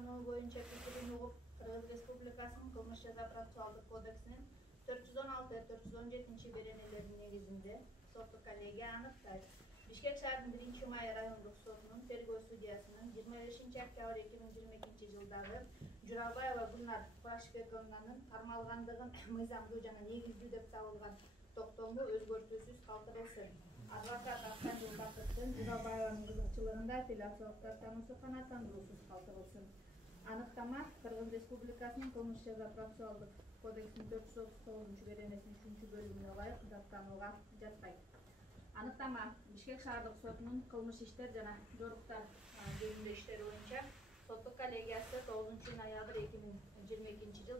tanığı boyunca fikirini uğup Kırgız Respublikası'nın Kılmış Ceza Prosessualдык kodeksinin 416-417 berenelerinin negizinde sotluk kollegiya anıktaydı. Bişkek şəhərinin 1 may rayonduk sotunun tergöv sudiyasının 25 oktyabr 2022 yıldağı Juralbayeva Gulnar Kurashbekovnanın karmalgandığın mıyzamlı jana negizli dep табылган токтому өзгөртүүсүз калтырылсын. Адвокат Автандил Бакыттын Журалбаеванын кызыкчылыгында апелляциялык тармакчасы канааттандыруусуз калтырылсын. Аныктама Кыргыз Республикасынын Кылмыш жаза процессуалдык кодексинин 439 беренесинин 3-бөлүгүнө ылайык даттанууга жатпайт. Аныктама Бишкек шаардык сотунун кылмыш иштер жана жоруктар жөнүндө иштери боюнча соттук коллегиясы 9 ноябрь 2022 жыл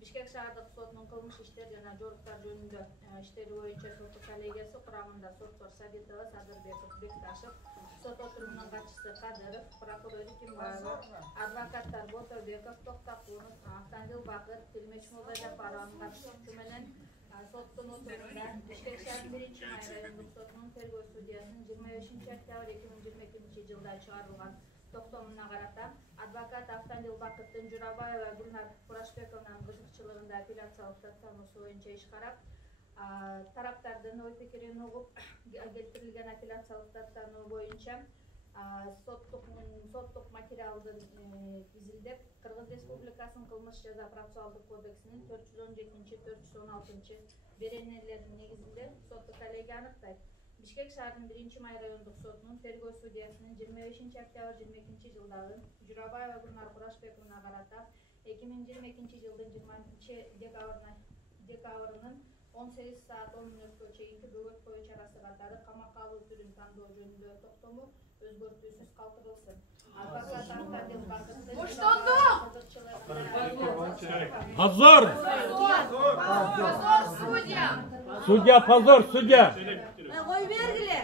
Бишкек шаардык сотунун кылмыш иштер жана жоруктар жөнүндө иштери боюнча соттук коллегиясы курамында соттор Сабитова, Садырбеков, Бекташев, сот отурумунун катчысы Кадыров, прокурор Икимбаева, адвокаттар Ботобеков, Токтакунов, Автандил Бакыт, Тилмеч Молдажапаровдун катышуусу менен соттун отурумунда Бишкек шаарынын 1 may райондук сотунун тергөө судьясынын 25 октябрь 2022 жылда чыгарылган токтомуна карата адвокат Автандил Бакыттын Журалбаева Гулнар Курашбековнанын кызыкчылыгында апелляциялык даттануусу боюнча иш карап, тараптардын ой пикирин угуп келтирилген апелляциялык даттануу боюнча соттук материалды изилдеп Кыргыз Республикасынын Кылмыш жаза процессуалдык кодексинин 417-416 беренелеринин негизинде соттук коллегия аныктайт. Бишкек шаарынын 1 may райондук сотунун тергөө судьясынын 25 октябрь 2022 жылдагы Журалбаева Гулнар Курашбековна карата 2022 жылдын 20 декабрынын 18 saat 10 мүнөткө чейинки бөгөт кою чарасы катары камакка алуу түрүн тандоо жөнүндө токтому өзгөртүүсүз калтырылсын. Адвокат Автандил Бакыттын Позор! Позор, судья! Судья, позор, судья! Ой, бергиле!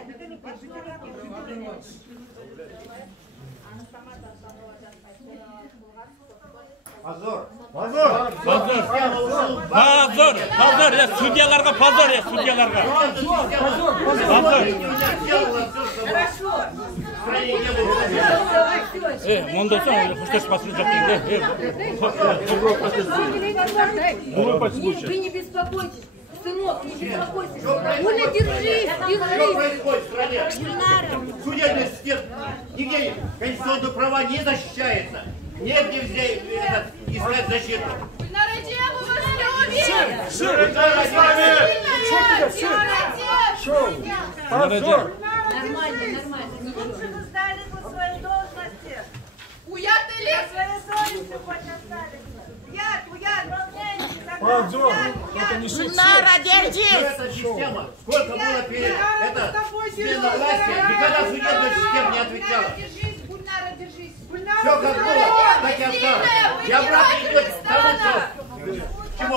Позор! Позор! Позор! Позор! Судьяларга позор, судьяларга! Позор! Хорошо! Монда соң хушташпасын жок дейм. Вы не беспокойтесь, сынок, не беспокойтесь. Оля, Что держись! происходит в стране? Судебная система, нигде конституционные права не защищается. Негде искать защиту. Нормально, нормально, ничего. Сдали по своей должности. Гульнара, держись! Эта система, сколько было перед смена власти, никогда судебная система не отвечала. Все как было, так и осталось. Я обратно идет к тому, что... Чему?